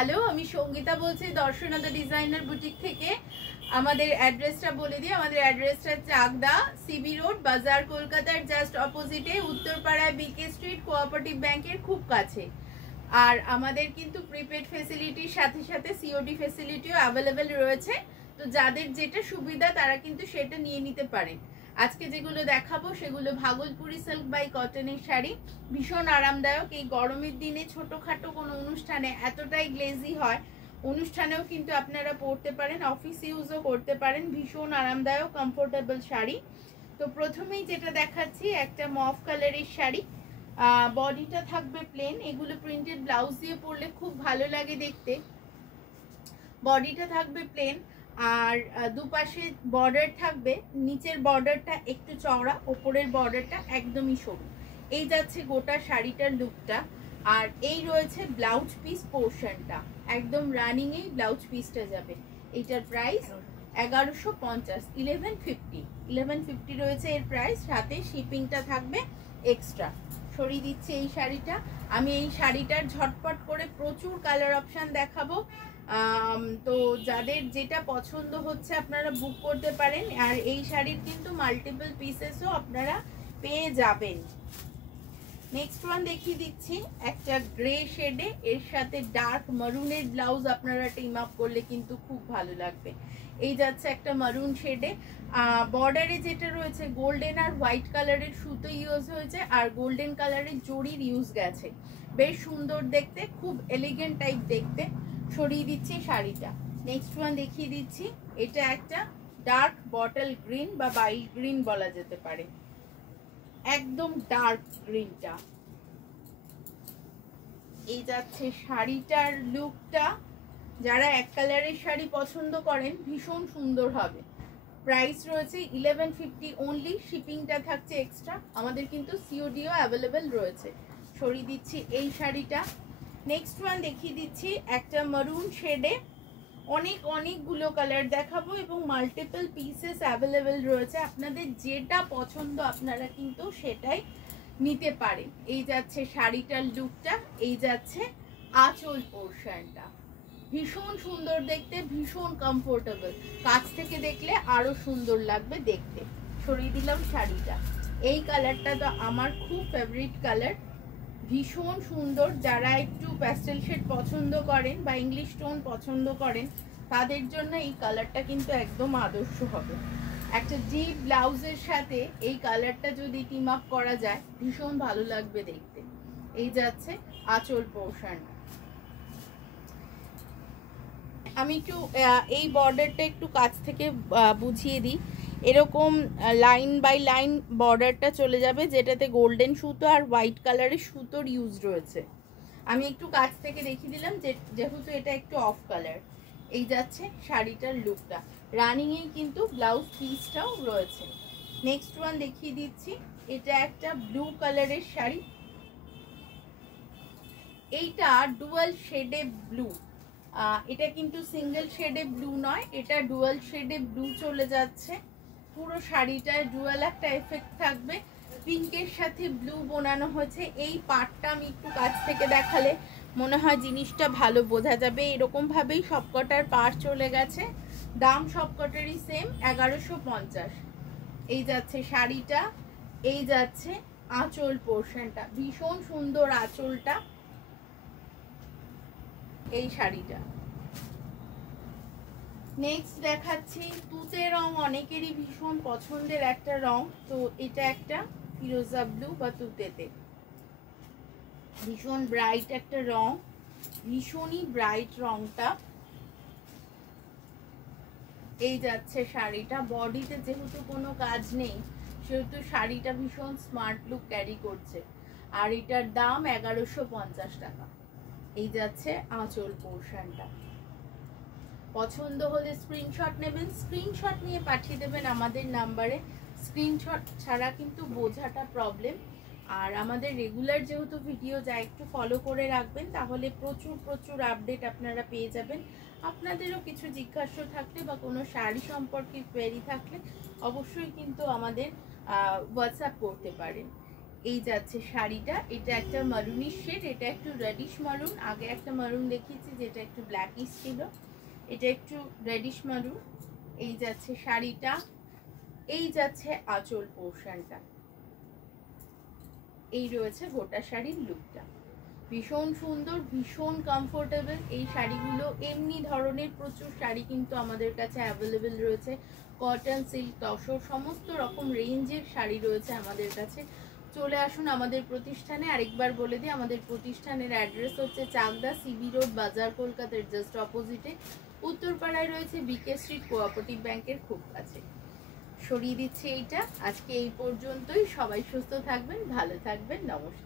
Hello, আমি সঙ্গীতা বলছি Darshana the designer boutique থেকে। আমাদের অ্যাড্রেসটা বলে দিই। আমাদের অ্যাড্রেসটা চাকদা সিবি রোড, বাজার, কলকাতার জাস্ট অপোজিটে, উত্তরপাড়ায় বিকে স্ট্রিট, কোঅপারেটিভ ব্যাংকের খুব কাছে। আর আমাদের কিন্তু প্রিপেড ফেসিলিটির সাথে সাথে সিওডি ফেসিলিটিও অ্যাভেলেবেল রয়েছে। তো যাদের যেটা সুবিধা তারা কিন্তু সেটা নিয়ে নিতে পারেন। আজকে যেগুলো দেখাবো সেগুলো ভাগলপুরি সিল্ক বাই কটনের শাড়ি, ভীষণ আরামদায়ক। এই গরমের দিনে ছোটখাটো কোনো অনুষ্ঠানে এতটাই গ্লেজি হয়, অনুষ্ঠানেও কিন্তু আপনারা পরতে পারেন, অফিস ইউজও করতে পারেন। ভীষণ আরামদায়ক কমফোর্টেবল শাড়ি। তো প্রথমেই যেটা দেখাচ্ছি একটা মফ কালারের শাড়ি, বডিটা থাকবে প্লেন। এগুলো প্রিন্টেড ব্লাউজ দিয়ে পরলে খুব ভালো লাগে দেখতে। বডিটা থাকবে প্লেন আর দুপাশে বর্ডার থাকবে। নিচের বর্ডারটা একটু চওড়া, ওপরের বর্ডারটা একদমই সরু। এই যাচ্ছে গোটা শাড়িটার লুকটা। আর এই রয়েছে ব্লাউজ পিস পোর্শনটা, একদম রানিং এই ব্লাউজ পিসটা যাবে। এইটার প্রাইস 1150, 1150 রয়েছে এর প্রাইস। সাথে শিপিংটা থাকবে এক্সট্রা। সরিয়ে দিচ্ছে এই শাড়িটা। আমি এই শাড়িটার ঝটপট করে প্রচুর কালার অপশান দেখাবো। তো যাদের যেটা পছন্দ হচ্ছে আপনারা বুক করতে পারেন। আর এই শাড়ির কিন্তু মাল্টিপল পিসেসও আপনারা পেয়ে যাবেন। নেক্সট ওয়ান দেখিয়ে দিচ্ছি একটা গ্রে শেডে, এর সাথে ডার্ক মারুনের ব্লাউজ আপনারা টিম আপ করলে কিন্তু খুব ভালো লাগবে। এই যাচ্ছে একটা মারুন শেডে, বর্ডারে যেটা রয়েছে গোল্ডেন আর হোয়াইট কালারের সুতো ইউজ হয়েছে, আর গোল্ডেন কালারের জরির ইউজ গেছে। বেশ সুন্দর দেখতে, খুব এলিগেন্ট টাইপ দেখতে। সরিয়ে দিচ্ছি শাড়িটা। নেক্সট ওয়ান দেখিয়ে দিচ্ছি, এটা একটা ডার্ক বটল গ্রিন বা বাইল গ্রিন বলা যেতে পারে, একদম ডার্ক গ্রিনটা। এই যাচ্ছে শাড়িটার লুকটা। যারা এক কালারের শাড়ি পছন্দ করেন ভীষণ সুন্দর হবে। প্রাইস রয়েছে 1150 অনলি, শিপিংটা থাকছে এক্সট্রা। আমাদের কিন্তু সিওডিও অ্যাভেলেবেল রয়েছে। সরিয়ে দিচ্ছি এই শাড়িটা। নেক্সট ওয়ান দেখিয়ে দিচ্ছি একটা মারুন শেডে, অনেকগুলো কালার দেখাবো এবং মাল্টিপল পিসেস অ্যাভেলেবেল রয়েছে। আপনাদের যেটা পছন্দ আপনারা কিন্তু সেটাই নিতে পারেন। এই যাচ্ছে শাড়িটার লুকটা, এই যাচ্ছে আঁচল পোর্শনটা। ভীষণ সুন্দর দেখতে, ভীষণ কমফোর্টেবল। কাছ থেকে দেখলে আরো সুন্দর লাগবে দেখতে। সরিয়ে দিলাম শাড়িটা। এই কালারটা তো আমার খুব ফেভারিট কালার, ভীষণ সুন্দর। যারা একটু প্যাস্টেল শেড পছন্দ করেন বা ইংলিশ টোন পছন্দ করেন তাদের জন্য এই কালারটা কিন্তু একদম আদর্শ হবে। একটা ডিপ ব্লাউজের সাথে এই কালারটা যদি টিম আপ করা যায় ভীষণ ভালো লাগবে দেখতে। এই যাচ্ছে আঁচল পোর্শন। আমি একটু এই বর্ডারটা একটু কাছ থেকে বুঝিয়ে দিই। এরকম লাইন বাই লাইন বর্ডারটা চলে যাবে, যেটাতে গোল্ডেন সুতো আর হোয়াইট কালারের সুতোর ইউজ রয়েছে। আমি একটু কাছ থেকে দেখিয়ে দিলাম যেহেতু এটা একটু অফ কালার। এই যাচ্ছে শাড়িটার লুকটা। রানিংয়েই কিন্তু ব্লাউজ পিসটাও রয়েছে। নেক্সট ওয়ান দেখিয়ে দিচ্ছি, এটা একটা ব্লু কালারের শাড়ি। এইটা ডুয়াল শেডে ব্লু, এটা কিন্তু সিঙ্গেল শেডে ব্লু নয়, এটা ডুয়াল শেডে ব্লু চলে যাচ্ছে। পুরো শাড়িটায় ডুয়াল একটা এফেক্ট থাকবে। পিঙ্কের সাথে ব্লু বোনানো হয়েছে। এই পার্টটা আমি একটু কাছ থেকে দেখালে মনে হয় জিনিসটা ভালো বোঝা যাবে। এরকম ভাবেই সবকটার পার্ট চলে গেছে। দাম সবকটারই সেম, 1150। এই যাচ্ছে শাড়িটা, এই যাচ্ছে আঁচল পোর্শনটা। ভীষণ সুন্দর আঁচলটা। এই শাড়িটা নেক্সট দেখাচ্ছি তুতে রং, অনেকেরই ভীষণ পছন্দের একটা রং। তো এটা একটা ফিরোজা ব্লু বা তুতেতে, ভীষণ ব্রাইট একটা রং, ভীষণই ব্রাইট রংটা। এই যাচ্ছে শাড়িটা। বডিতে যেহেতু কোনো কাজ নেই সেহেতু শাড়িটা ভীষণ স্মার্ট লুক ক্যারি করছে। আর এটার দাম 1150 টাকা। এই যাচ্ছে আঁচল পোর্শনটা। পছন্দ হলে স্ক্রিনশট নেবেন, স্ক্রিনশট নিয়ে পাঠিয়ে দেবেন আমাদের নাম্বারে। স্ক্রিনশট ছাড়া কিন্তু বোঝাটা প্রবলেম। আর আমাদের রেগুলার যেহেতু ভিডিও যায়, একটু ফলো করে রাখবেন, তাহলে প্রচুর আপডেট আপনারা পেয়ে যাবেন। আপনাদেরও কিছু জিজ্ঞাসা থাকলে বা কোনো শাড়ি সম্পর্কে কোয়েরি থাকলে অবশ্যই কিন্তু আমাদের হোয়াটসঅ্যাপ করতে পারেন। এই যাচ্ছে শাড়িটা, এটা একটা মারুনিশ শেড, এটা একটু রেডিশ মারুন। আগে একটা মারুন দেখিয়েছি যেটা একটু ব্ল্যাকিশ ছিল, এটা একটু রেডিশ মারুন। এই যাচ্ছে শাড়িটা, এই যাচ্ছে আঁচল পোর্শনটা, এই রয়েছে গোটা শাড়ির লুকটা। ভীষণ সুন্দর, ভীষণ কমফোর্টেবল এই শাড়িগুলো। এমনি ধরনের প্রচুর শাড়ি কিন্তু আমাদের কাছে অ্যাভেলেবেল রয়েছে, কটন, সিল্ক, তসর সমস্ত রকম রেঞ্জের শাড়ি রয়েছে আমাদের কাছে। চলে আসুন আমাদের প্রতিষ্ঠানে। আরেকবার বলে দিই, আমাদের প্রতিষ্ঠানের অ্যাড্রেস হচ্ছে চাকদা, সিবি রোড, বাজার, কলকাতার জাস্ট অপোজিটে। উত্তরপাড়ায় রয়েছে বিকে স্ট্রিট, কোঅপারেটিভ ব্যাংকের খুব কাছে। সরিয়ে দিচ্ছি এইটা। আজকে এই পর্যন্তই। সবাই সুস্থ থাকবেন, ভালো থাকবেন, নমস্কার।